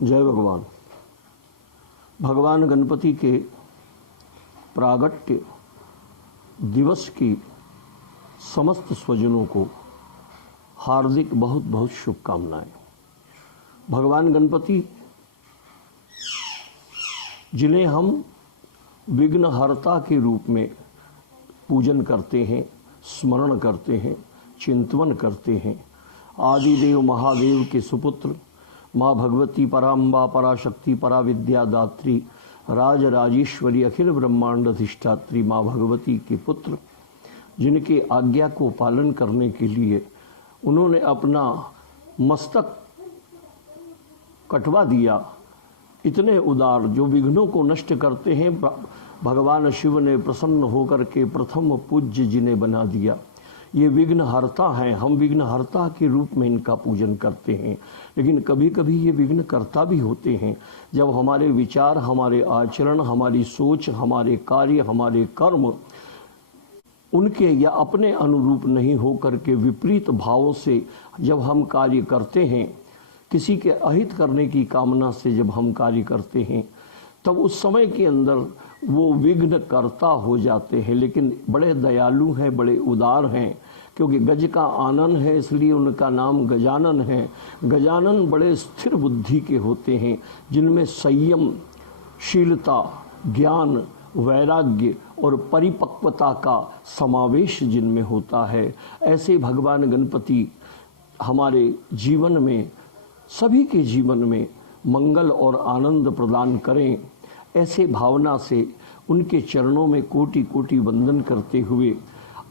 जय भगवान। भगवान गणपति के प्रागट्य दिवस की समस्त स्वजनों को हार्दिक बहुत बहुत शुभकामनाएं। भगवान गणपति जिन्हें हम विघ्नहर्ता के रूप में पूजन करते हैं, स्मरण करते हैं, चिंतन करते हैं, आदिदेव महादेव के सुपुत्र माँ भगवती पराम्बा पराशक्ति पराविद्या दात्री राज राजेश्वरी अखिल ब्रह्मांड अधिष्ठात्री माँ भगवती के पुत्र, जिनके आज्ञा को पालन करने के लिए उन्होंने अपना मस्तक कटवा दिया। इतने उदार जो विघ्नों को नष्ट करते हैं, भगवान शिव ने प्रसन्न होकर के प्रथम पूज्य जिन्हें बना दिया। ये विघ्नहर्ता हैं। हम विघ्नहर्ता के रूप में इनका पूजन करते हैं, लेकिन कभी कभी ये विघ्नकर्ता भी होते हैं। जब हमारे विचार, हमारे आचरण, हमारी सोच, हमारे कार्य, हमारे कर्म उनके या अपने अनुरूप नहीं हो करके विपरीत भावों से जब हम कार्य करते हैं, किसी के अहित करने की कामना से जब हम कार्य करते हैं, तब उस समय के अंदर वो विघ्नकर्ता हो जाते हैं। लेकिन बड़े दयालु हैं, बड़े उदार हैं, क्योंकि गज का आनन है इसलिए उनका नाम गजानन है। गजानन बड़े स्थिर बुद्धि के होते हैं, जिनमें संयम, शीलता, ज्ञान, वैराग्य और परिपक्वता का समावेश जिनमें होता है। ऐसे भगवान गणपति हमारे जीवन में, सभी के जीवन में मंगल और आनंद प्रदान करें। ऐसे भावना से उनके चरणों में कोटि कोटि वंदन करते हुए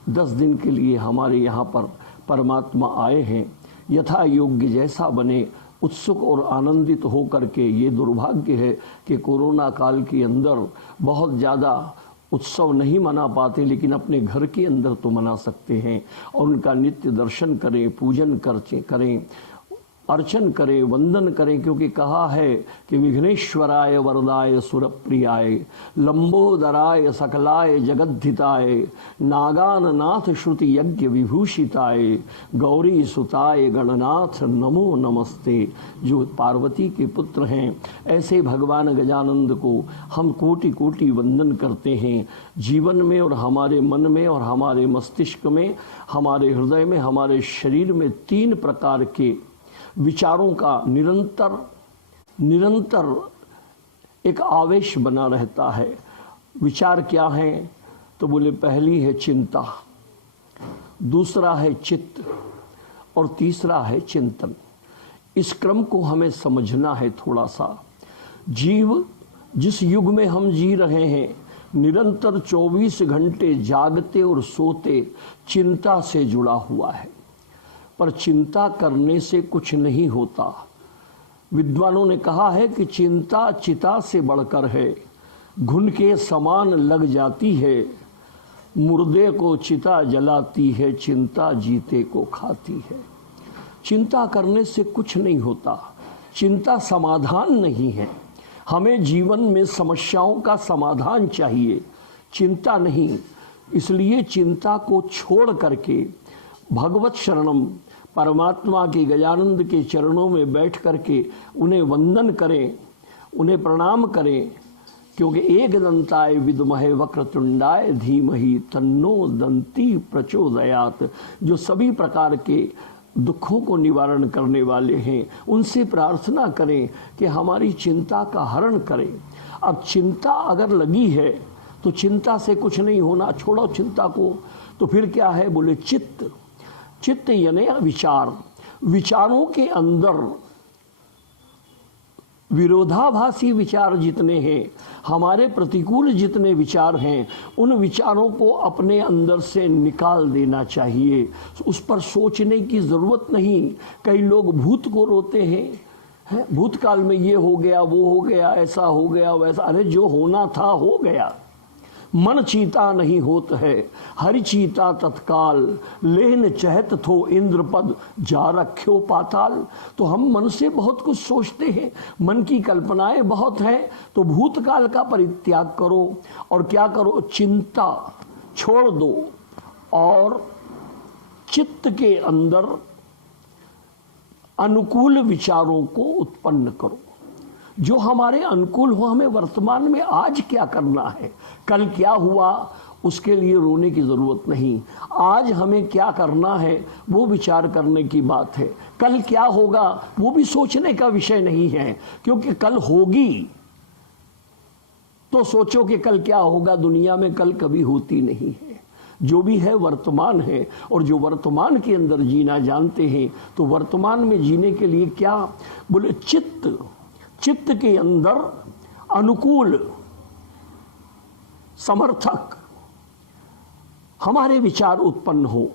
10 दिन के लिए हमारे यहाँ पर परमात्मा आए हैं। यथा योग्य जैसा बने, उत्सुक और आनंदित हो करके। ये दुर्भाग्य है कि कोरोना काल के अंदर बहुत ज़्यादा उत्सव नहीं मना पाते, लेकिन अपने घर के अंदर तो मना सकते हैं और उनका नित्य दर्शन करें, पूजन करें, अर्चन करें, वंदन करें। क्योंकि कहा है कि विघ्नेश्वराय वरदाय सुरप्रियाय लंबोदराय सकलाय जगद्धिताय नागान नाथ श्रुति यज्ञ विभूषिताय गौरी सुताय गणनाथ नमो नमस्ते। जो पार्वती के पुत्र हैं, ऐसे भगवान गजानंद को हम कोटि कोटि वंदन करते हैं। जीवन में और हमारे मन में और हमारे मस्तिष्क में, हमारे हृदय में, हमारे शरीर में 3 प्रकार के विचारों का निरंतर एक आवेश बना रहता है। विचार क्या है? तो बोले पहली है चिंता, दूसरा है चित्त और तीसरा है चिंतन। इस क्रम को हमें समझना है थोड़ा सा। जीव जिस युग में हम जी रहे हैं, निरंतर 24 घंटे जागते और सोते चिंता से जुड़ा हुआ है। पर चिंता करने से कुछ नहीं होता। विद्वानों ने कहा है कि चिंता चिता से बढ़कर है, घुन के समान लग जाती है, मुर्दे को चिता जलाती है, चिंता जीते को खाती है। चिंता करने से कुछ नहीं होता। चिंता समाधान नहीं है। हमें जीवन में समस्याओं का समाधान चाहिए, चिंता नहीं। इसलिए चिंता को छोड़ करके भगवत शरणम, परमात्मा के गजानंद के चरणों में बैठ करके उन्हें वंदन करें, उन्हें प्रणाम करें। क्योंकि एक दंताय विद्महे वक्रतुंडाय धीमहि तन्नो दंती प्रचोदयात, जो सभी प्रकार के दुखों को निवारण करने वाले हैं, उनसे प्रार्थना करें कि हमारी चिंता का हरण करें। अब चिंता अगर लगी है तो चिंता से कुछ नहीं होना, छोड़ो चिंता को। तो फिर क्या है? बोले चित्त। चित्त यानी विचार। विचारों के अंदर विरोधाभासी विचार जितने हैं, हमारे प्रतिकूल जितने विचार हैं, उन विचारों को अपने अंदर से निकाल देना चाहिए। उस पर सोचने की ज़रूरत नहीं। कई लोग भूत को रोते हैं, भूतकाल में ये हो गया, वो हो गया, ऐसा हो गया, वैसा। अरे जो होना था हो गया। मन चीता नहीं होत है, हरि चीता तत्काल, लेन चहत थो इंद्र पद, जा रख्यो पाताल। तो हम मन से बहुत कुछ सोचते हैं, मन की कल्पनाएं बहुत हैं। तो भूतकाल का परित्याग करो और क्या करो? चिंता छोड़ दो और चित्त के अंदर अनुकूल विचारों को उत्पन्न करो। जो हमारे अनुकूल हो। हमें वर्तमान में आज क्या करना है, कल क्या हुआ उसके लिए रोने की ज़रूरत नहीं। आज हमें क्या करना है वो विचार करने की बात है। कल क्या होगा वो भी सोचने का विषय नहीं है, क्योंकि कल होगी तो सोचो कि कल क्या होगा। दुनिया में कल कभी होती नहीं है। जो भी है वर्तमान है, और जो वर्तमान के अंदर जीना जानते हैं तो वर्तमान में जीने के लिए क्या बोले, चित्त के अंदर अनुकूल समर्थक हमारे विचार उत्पन्न हो,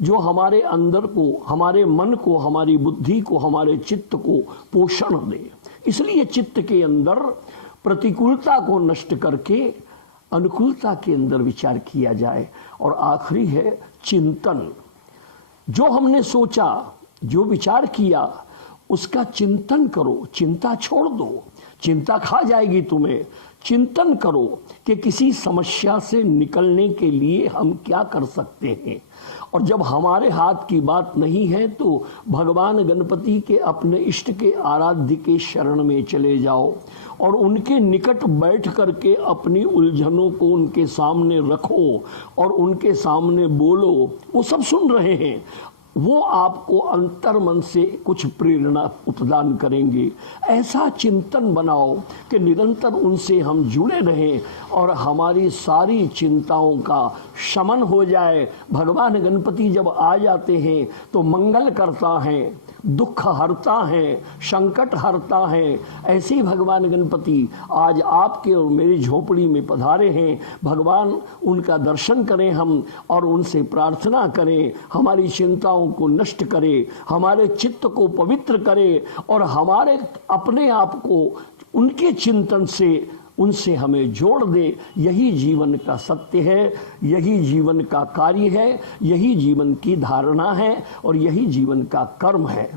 जो हमारे अंदर को, हमारे मन को, हमारी बुद्धि को, हमारे चित्त को पोषण दे। इसलिए चित्त के अंदर प्रतिकूलता को नष्ट करके अनुकूलता के अंदर विचार किया जाए। और आखिरी है चिंतन। जो हमने सोचा, जो विचार किया, उसका चिंतन करो। चिंता छोड़ दो, चिंता खा जाएगी तुम्हें। चिंतन करो कि किसी समस्या से निकलने के लिए हम क्या कर सकते हैं। और जब हमारे हाथ की बात नहीं है तो भगवान गणपति के, अपने इष्ट के आराध्य के शरण में चले जाओ और उनके निकट बैठ करके अपनी उलझनों को उनके सामने रखो और उनके सामने बोलो। वो सब सुन रहे हैं, वो आपको अंतर मन से कुछ प्रेरणा उपदान करेंगे। ऐसा चिंतन बनाओ कि निरंतर उनसे हम जुड़े रहें और हमारी सारी चिंताओं का शमन हो जाए। भगवान गणपति जब आ जाते हैं तो मंगल करता है, दुख हरता है, संकट हरता है। ऐसे ही भगवान गणपति आज आपके और मेरी झोपड़ी में पधारे हैं। भगवान उनका दर्शन करें हम और उनसे प्रार्थना करें, हमारी चिंताओं को नष्ट करे, हमारे चित्त को पवित्र करे और हमारे अपने आप को उनके चिंतन से, उनसे हमें जोड़ दे। यही जीवन का सत्य है, यही जीवन का कार्य है, यही जीवन की धारणा है और यही जीवन का कर्म है।